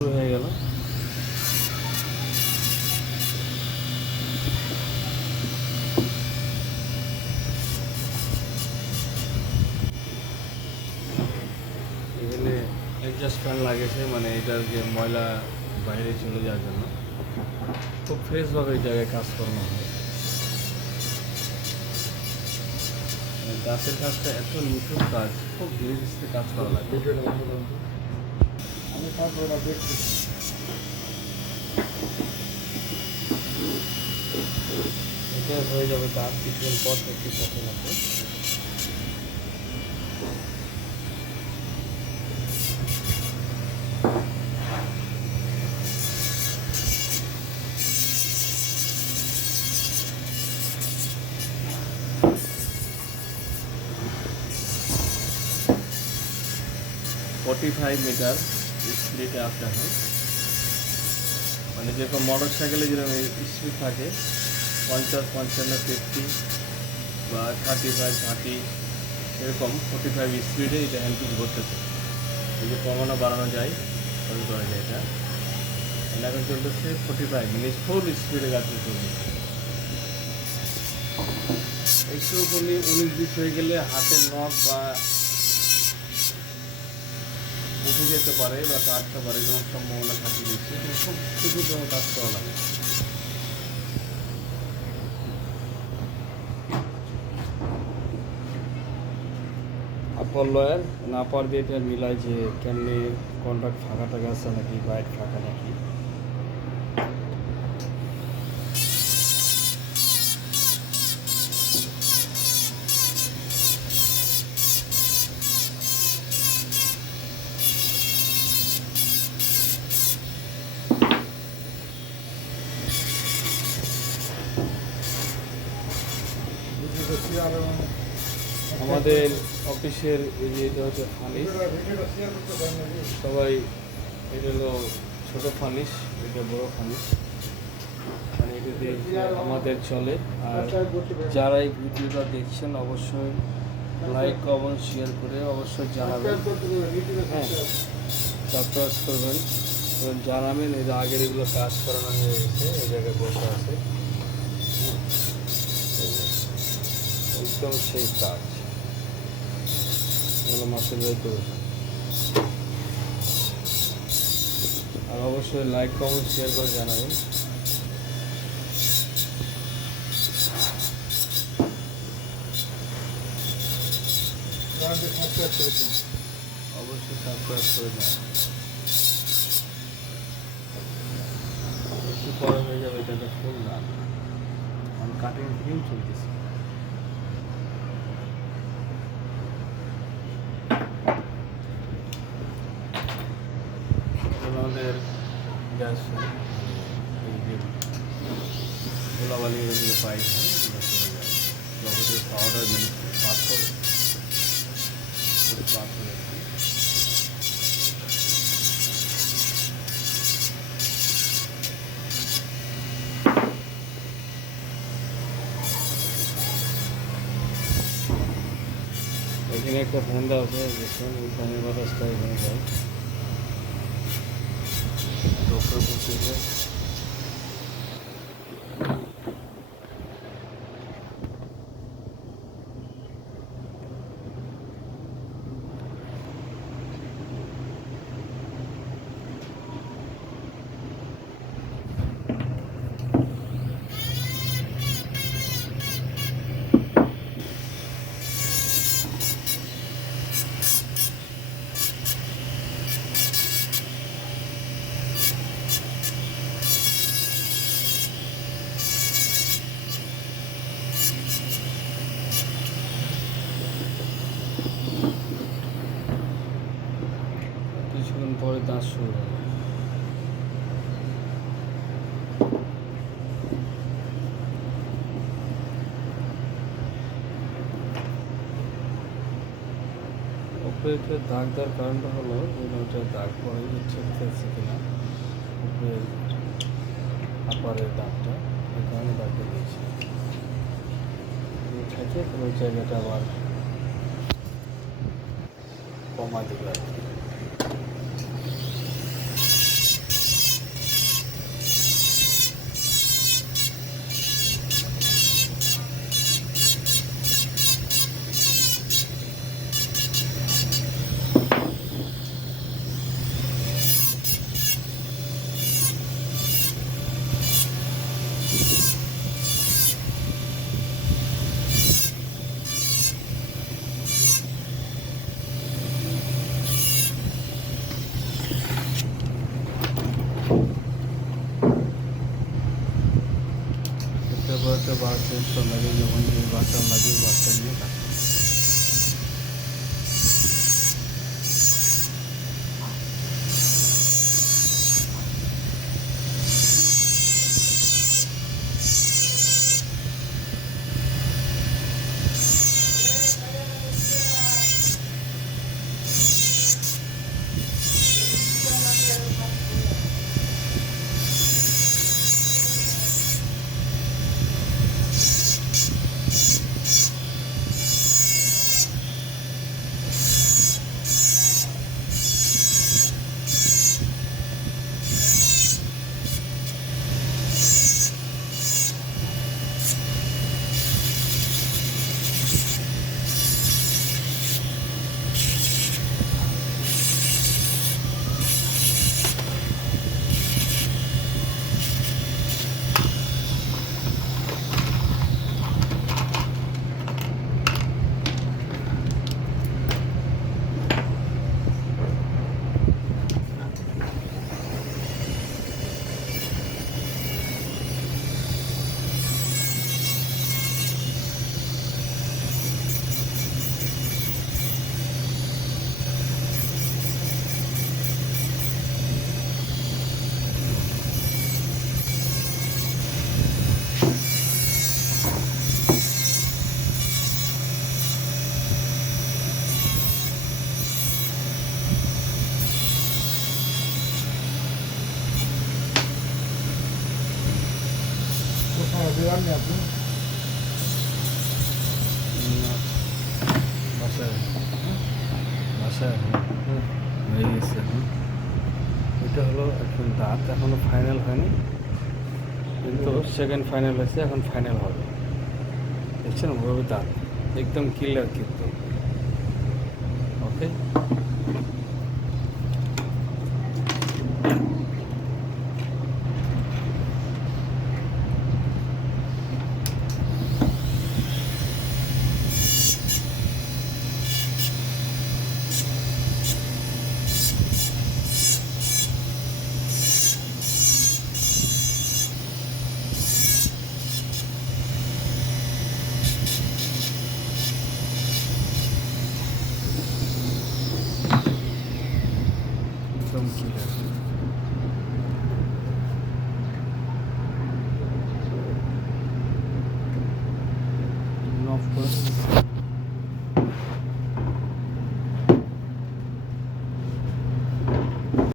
শুরু হয়ে গেল। এখানে অ্যাডজাস্ট ফ্যান লাগিয়েছে, মানে এটার যে ময়লা বাইরে চলে যাওয়ার জন্য খুব ফ্রেশভাবে এই জায়গায় কাজ করানো হয়। গাছের কাজটা এত নিখুঁত কাজ, খুব ধীরে ধীরে কাজ করা লাগে। আমি তারপরে দেখছি এটা হয়ে যাবে তার কিছুক্ষণ পর একটু সাথে সাথে। ফর্টি 45 মিটার স্পিডে আসতে হয়, মানে যেরকম মোটর সাইকেলে যেরকম স্পিড থাকে 50, 55, 50 বা 35, 30, এরকম 45 স্পিডে এটা হ্যান্ডপিস ঘুরতেছে। এই যে কমানো বাড়ানো যায়, সবই করা যায়। এটা এখন চলতেছে 45, মানে ফুল স্পিডে গাড়ি চলবে। একটু 19-20 হয়ে গেলে হাতের নখ বা উঠে যেতে পারে বা কাটতে পারে, যেমন সম্ভাবনা থাকে বেশি। খুব খুবই যেমন কাজ করা লাগে। আপার লয়ার না পার দিয়ে এটা মিলায় যে কেমনি কন্ট্রাক্ট ফাঁকা টাকা আছে নাকি, বাইট ফাঁকা নাকি। আমাদের অফিসের এই যে এটা হচ্ছে ফার্নিশ, সবাই এটা হলো ছোটো ফার্নিশ, এটা বড় ফার্নিশ, মানে এটা দিয়ে আমাদের চলে। আর যারা এই ভিডিওটা দেখছেন অবশ্যই লাইক কমেন্ট শেয়ার করে অবশ্যই জানাবেন, হ্যাঁ সাবস্ক্রাইব করবেন এবং জানাবেন। এর আগের এগুলো কাজ করানো হয়ে গেছে, এই জায়গায় বসে আছে, একদম সেই কাজ এগুলো মাসের বাড়ি করেছে। আর অবশ্যই লাইক কমেন্ট শেয়ার করে জানাবেন। অবশ্যই সাবস্ক্রাইব করে জানাবেন। একটু পরে হয়ে যাবে, এটা একটা ফুল গান, আমি কাটিং ফিল্ম চলতেছে। আমাদের গ্যাস এই যে ধুলাবালি যেগুলো পাইপ হয় এগুলো চলে যায়, জগতের পাউডার মিল্ক পাথর পাথর আর কি। এখানে একটা ফ্যান দেওয়া আছে, দেখুন ওই ফ্যানের বাতাসটা এখানে যায়, ডক্টর বসেছে। কিছুক্ষণ পরে দাঁত শুরু হবে। উপরে একটা দাগ দেওয়ার কারণটা হলো ওইটা দাগ পরে ইচ্ছে খেলছে কিনা, উপরে আপারের দাগটা, এই কারণে দাগটা দিয়েছে থাকে, ওই জায়গাটা আবার কমা দেবে আর কি। একটা বাচ্চা লাগে যখন যে বাচ্চা লাগে বাচ্চা নিয়ে কাজ করে। কোথায় বেরাননি আপনি? বাসায় বাসায় হয়ে গেছে এখন। এটা হলো এখন দাঁত এখনো ফাইনাল হয়নি, কিন্তু সেকেন্ড ফাইনাল হয়েছে, এখন ফাইনাল হবে। দেখছেন ওভাবে দাঁত একদম ক্লিয়ার কিন্তু। ওকে, একদম ক্লিয়ার।